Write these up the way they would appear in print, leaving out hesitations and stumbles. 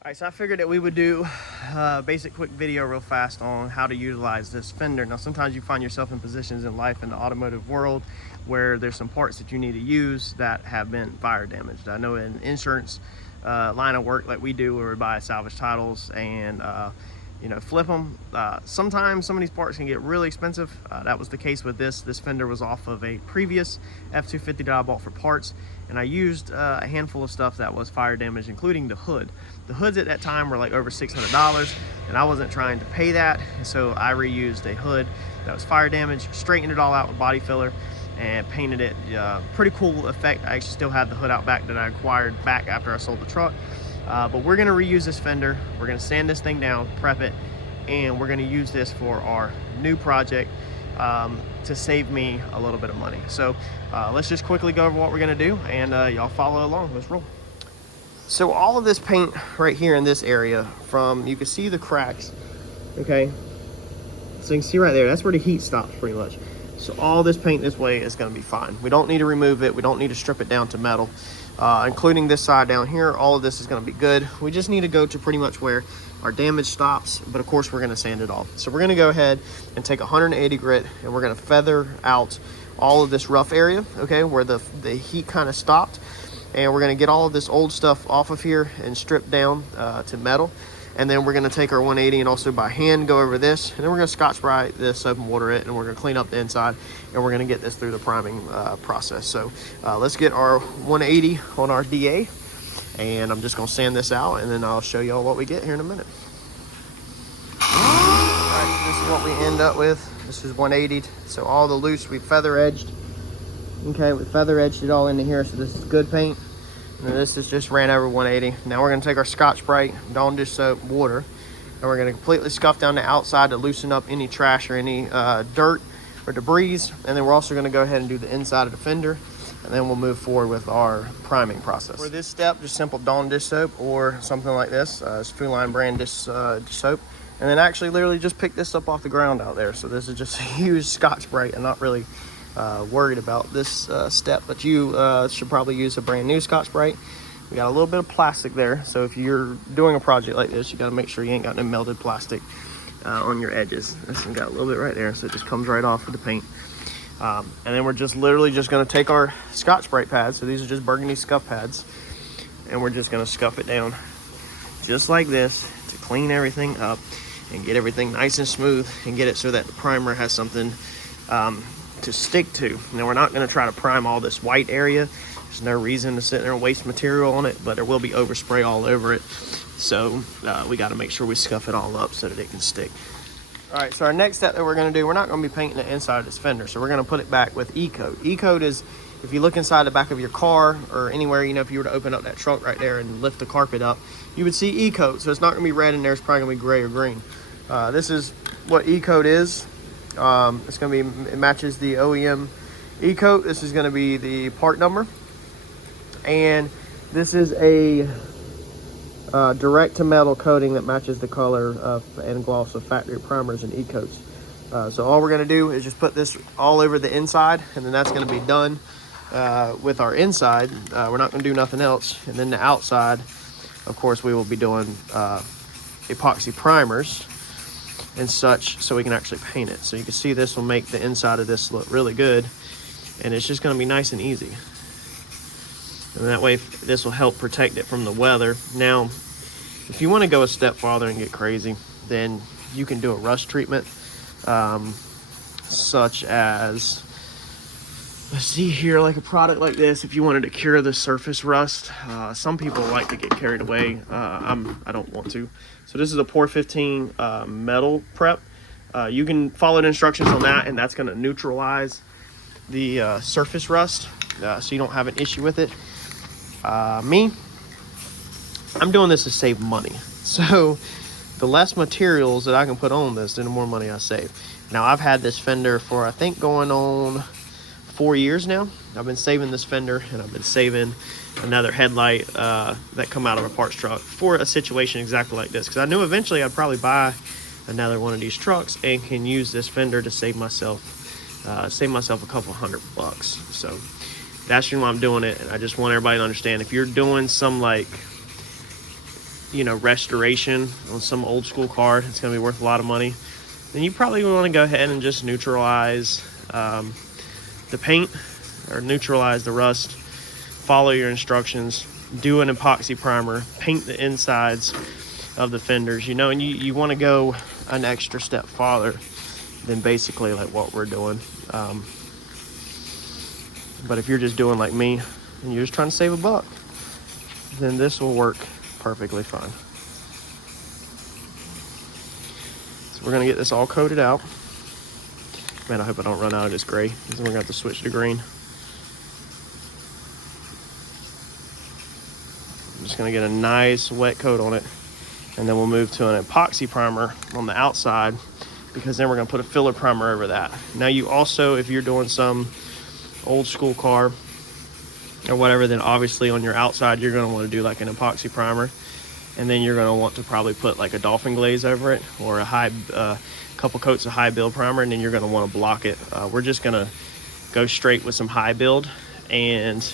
All right, so I figured that we would do a basic quick video real fast on how to utilize this fender. Now, sometimes you find yourself in positions in life in the automotive world where there's some parts that you need to use that have been fire damaged. I know in insurance line of work like we do, where we buy salvage titles and flip them. Sometimes some of these parts can get really expensive. That was the case with this. This fender was off of a previous F-250 that I bought for parts, and I used a handful of stuff that was fire damaged, including the hood. The hoods at that time were like over $600, and I wasn't trying to pay that, so I reused a hood that was fire damaged, straightened it all out with body filler, and painted it. Pretty cool effect. I actually still have the hood out back that I acquired back after I sold the truck. But we're gonna reuse this fender. We're gonna sand this thing down, prep it, and we're gonna use this for our new project to save me a little bit of money. So let's just quickly go over what we're gonna do, and y'all follow along. Let's roll. So all of this paint right here in this area, you can see the cracks, okay? So you can see right there, that's where the heat stops pretty much. So all this paint this way is gonna be fine. We don't need to remove it. We don't need to strip it down to metal. Including this side down here, all of this is going to be good. We just need to go to pretty much where our damage stops, but of course we're going to sand it off. So we're going to go ahead and take 180 grit, and we're going to feather out all of this rough area, okay, where the heat kind of stopped, and we're going to get all of this old stuff off of here and strip down to metal. And then we're going to take our 180 and also by hand go over this, and then we're going to Scotch-Brite this, soap and water it, and we're going to clean up the inside, and we're going to get this through the priming process. So let's get our 180 on our DA, and I'm just going to sand this out, and then I'll show y'all what we get here in a minute. All right, so this is what we end up with. This is 180, so all the loose we feather edged. Okay, we feather edged it all into here, so this is good paint. And this is just ran over 180. Now we're going to take our Scotch-Brite, Dawn dish soap, water, and we're going to completely scuff down the outside to loosen up any trash or any dirt or debris. And then we're also going to go ahead and do the inside of the fender, and then we'll move forward with our priming process. For this step, just simple Dawn dish soap or something like this. It's Food Line brand dish soap. And then actually literally just pick this up off the ground out there. So this is just a huge Scotch-Brite. I'm not really worried about this step, but you should probably use a brand new Scotch-Brite. We got a little bit of plastic there, so if you're doing a project like this, you got to make sure you ain't got no melted plastic on your edges. This one got a little bit right there, so it just comes right off with the paint. And then we're just literally just going to take our Scotch-Brite pads, so these are just burgundy scuff pads, and we're just going to scuff it down just like this to clean everything up and get everything nice and smooth and get it so that the primer has something to stick to. Now we're not going to try to prime all this white area. There's no reason to sit there and waste material on it, but there will be overspray all over it. So we got to make sure we scuff it all up so that it can stick. All right, so our next step that we're going to do, we're not going to be painting the inside of this fender, so we're going to put it back with E-coat. E-coat is, if you look inside the back of your car or anywhere, if you were to open up that trunk right there and lift the carpet up, you would see E-coat. So it's not going to be red in there, it's probably going to be gray or green. This is what E-coat is. It's going to be, it matches the OEM E-coat. This is going to be the part number, and this is a direct to metal coating that matches the color and gloss of factory primers and E-coats. So all we're going to do is just put this all over the inside, and then that's going to be done with our inside. We're not going to do nothing else. And then the outside, of course, we will be doing epoxy primers and such, so we can actually paint it. So you can see this will make the inside of this look really good, and it's just going to be nice and easy. And that way this will help protect it from the weather. Now if you want to go a step farther and get crazy, then you can do a rust treatment, such as, let's see here, like a product like this. If you wanted to cure the surface rust, some people like to get carried away. I don't want to. So this is a Pour 15 metal prep. You can follow the instructions on that, and that's going to neutralize the surface rust, so you don't have an issue with it. I'm doing this to save money. So the less materials that I can put on this, then the more money I save. Now I've had this fender for, I think, going on 4 years now. I've been saving this fender, and I've been saving another headlight that come out of a parts truck for a situation exactly like this, because I knew eventually I'd probably buy another one of these trucks and can use this fender to save myself a couple $100. So that's why I'm doing it. And I just want everybody to understand, if you're doing some like you know, restoration on some old school car, it's going to be worth a lot of money, then you probably want to go ahead and just neutralize the paint or neutralize the rust. Follow your instructions, do an epoxy primer, paint the insides of the fenders, you know, and you want to go an extra step farther than basically like what we're doing. But if you're just doing like me and you're just trying to save a buck, then this will work perfectly fine. So we're gonna get this all coated out. Man, I hope I don't run out of this gray, because we're gonna have to switch to green. I'm just gonna get a nice wet coat on it, and then we'll move to an epoxy primer on the outside, because then we're gonna put a filler primer over that. Now you also, if you're doing some old school car or whatever, then obviously on your outside you're going to want to do like an epoxy primer, and then you're going to want to probably put like a dolphin glaze over it, or a couple coats of high build primer, and then you're going to want to block it. We're just going to go straight with some high build and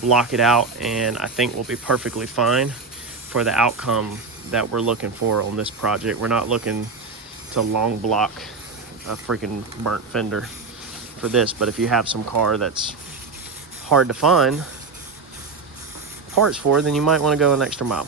block it out, and I think we'll be perfectly fine for the outcome that we're looking for on this project. We're not looking to long block a freaking burnt fender for this, but if you have some car that's hard to find parts for, then you might want to go an extra mile.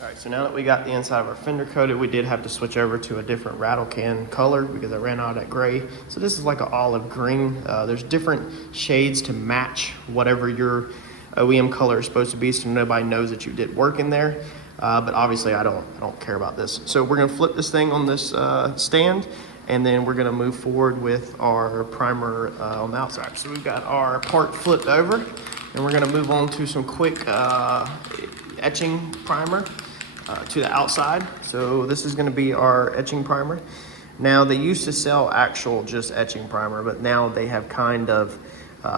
All right, so now that we got the inside of our fender coated, we did have to switch over to a different rattle can color because I ran out of that gray. So this is like an olive green. There's different shades to match whatever your OEM color is supposed to be, so nobody knows that you did work in there. But obviously I don't care about this. So we're gonna flip this thing on this stand, and then we're gonna move forward with our primer on the outside. So we've got our part flipped over, and we're gonna move on to some quick etching primer to the outside. So this is gonna be our etching primer. Now they used to sell actual just etching primer, but now they have kind of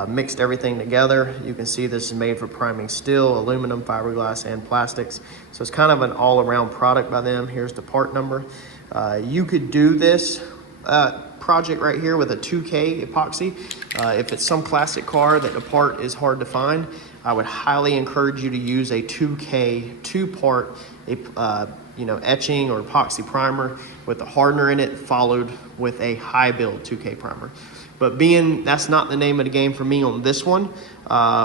mixed everything together. You can see this is made for priming steel, aluminum, fiberglass, and plastics. So it's kind of an all-around product by them. Here's the part number. You could do this project right here with a 2K epoxy. If it's some classic car that the part is hard to find, I would highly encourage you to use a 2K two-part etching or epoxy primer with a hardener in it, followed with a high build 2K primer. But being that's not the name of the game for me on this one,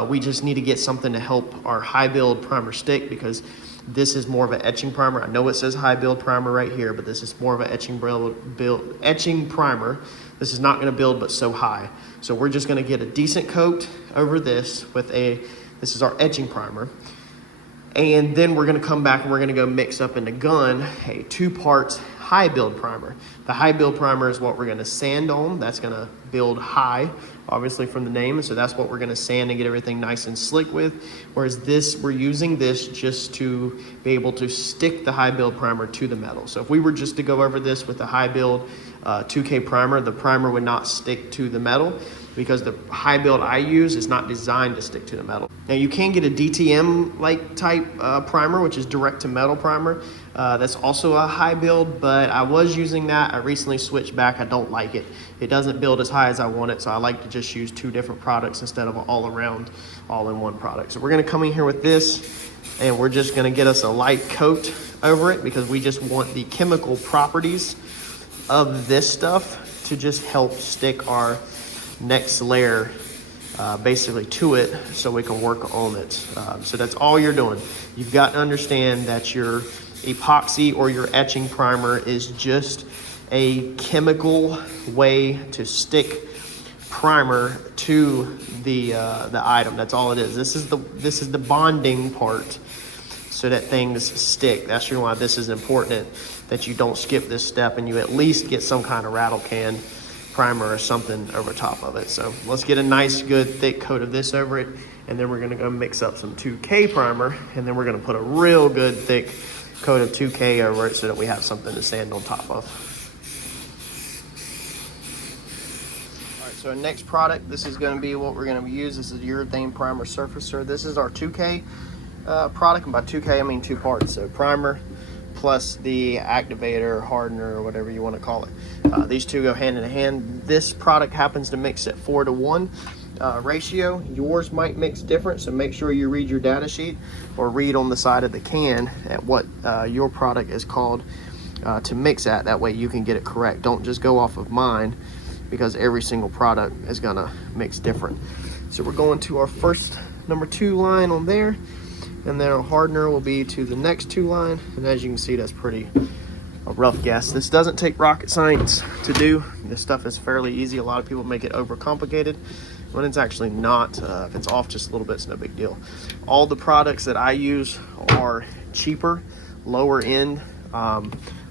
we just need to get something to help our high build primer stick, because this is more of an etching primer. I know it says high build primer right here, but this is more of an etching primer. This is not going to build but so high. So we're just going to get a decent coat over this with this is our etching primer. And then we're going to come back and we're going to go mix up in the gun a 2 parts high build primer. The high build primer is what we're going to sand on. That's going to build high, obviously from the name. So that's what we're going to sand and get everything nice and slick with. Whereas this, we're using this just to be able to stick the high build primer to the metal. So if we were just to go over this with the high build 2K primer, the primer would not stick to the metal, because the high build I use is not designed to stick to the metal. Now you can get a DTM-like type primer, which is direct to metal primer. That's also a high build, but I was using that. I recently switched back. I don't like it. It doesn't build as high as I want it, so I like to just use 2 different products instead of an all-around, all-in-one product. So we're gonna come in here with this, and we're just gonna get us a light coat over it, because we just want the chemical properties of this stuff to just help stick our next layer basically to it, so we can work on it. So that's all you're doing. You've got to understand that your epoxy or your etching primer is just a chemical way to stick primer to the item. That's all it is. This is the bonding part, so that things stick. That's the reason why this is important, that you don't skip this step and you at least get some kind of rattle can primer or something over top of it. So let's get a nice good thick coat of this over it, and then we're gonna go mix up some 2K primer, and then we're gonna put a real good thick coat of 2K over it so that we have something to sand on top of. All right, so our next product, this is gonna be what we're gonna use. This is urethane primer surfacer. This is our 2K product, and by 2K I mean 2 parts. So primer plus the activator, hardener, or whatever you want to call it. These two go hand in hand. This product happens to mix at 4 to 1. ratio. Yours might mix different, so make sure you read your data sheet or read on the side of the can at what your product is called to mix at. That way you can get it correct. Don't just go off of mine, because every single product is gonna mix different. So we're going to our first number 2 line on there, and then our hardener will be to the next 2 line. And as you can see, that's pretty a rough guess. This doesn't take rocket science to do. This stuff is fairly easy. A lot of people make it overcomplicated when it's actually not. If it's off just a little bit, it's no big deal. All the products that I use are cheaper, lower end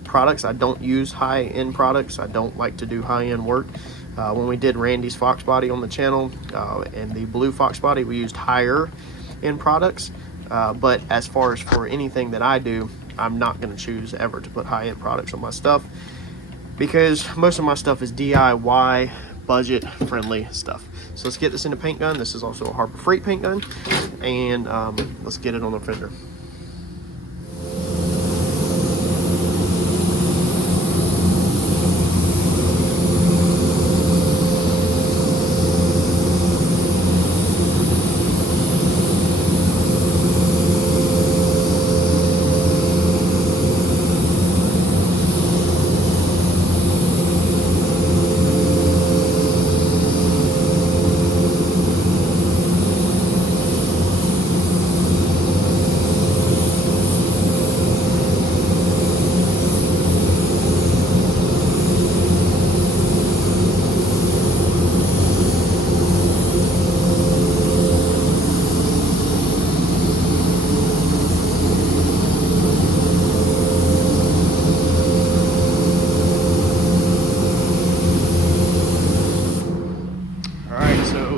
products. I don't use high-end products. I don't like to do high-end work. When we did Randy's Fox Body on the channel and the blue Fox Body, we used higher end products. But as far as for anything that I do, I'm not going to choose ever to put high-end products on my stuff, because most of my stuff is DIY, budget-friendly stuff. So let's get this in the paint gun. This is also a Harbor Freight paint gun, and let's get it on the fender.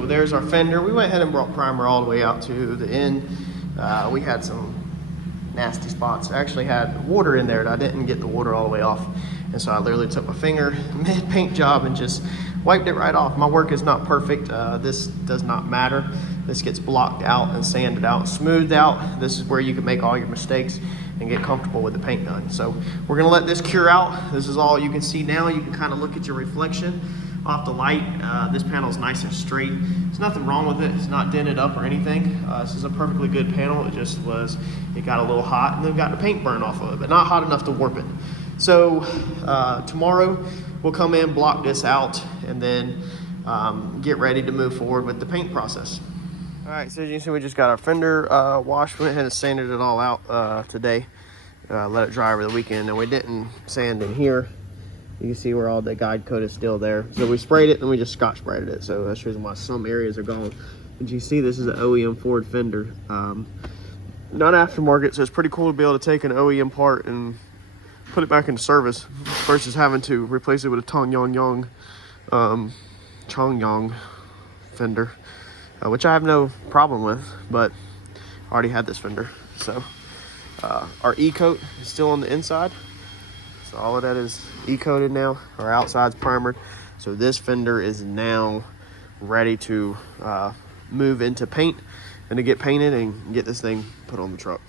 There's our fender. We went ahead and brought primer all the way out to the end. We had some nasty spots. I actually had water in there, and I didn't get the water all the way off. And so I literally took my finger mid-paint job and just wiped it right off. My work is not perfect. This does not matter. This gets blocked out and sanded out, smoothed out. This is where you can make all your mistakes and get comfortable with the paint gun. So we're gonna let this cure out. This is all you can see now. You can kind of look at your reflection off the light. This panel is nice and straight. There's nothing wrong with it. It's not dented up or anything. This is a perfectly good panel. It just was, it got a little hot and then got the paint burn off of it, but not hot enough to warp it. So tomorrow we'll come in, block this out, and then get ready to move forward with the paint process. All right, so as you can see, we just got our fender washed. We went ahead and sanded it all out today. Let it dry over the weekend, and we didn't sand in here. You can see where all the guide coat is still there. So we sprayed it and we just Scotch sprayed it. So that's the reason why some areas are gone. But you see, this is an OEM Ford fender. Not aftermarket, so it's pretty cool to be able to take an OEM part and put it back into service versus having to replace it with a Changyang fender, which I have no problem with, but I already had this fender. So our E-coat is still on the inside. So all of that is E-coated now. Our outside's primered. So this fender is now ready to move into paint and to get painted and get this thing put on the truck.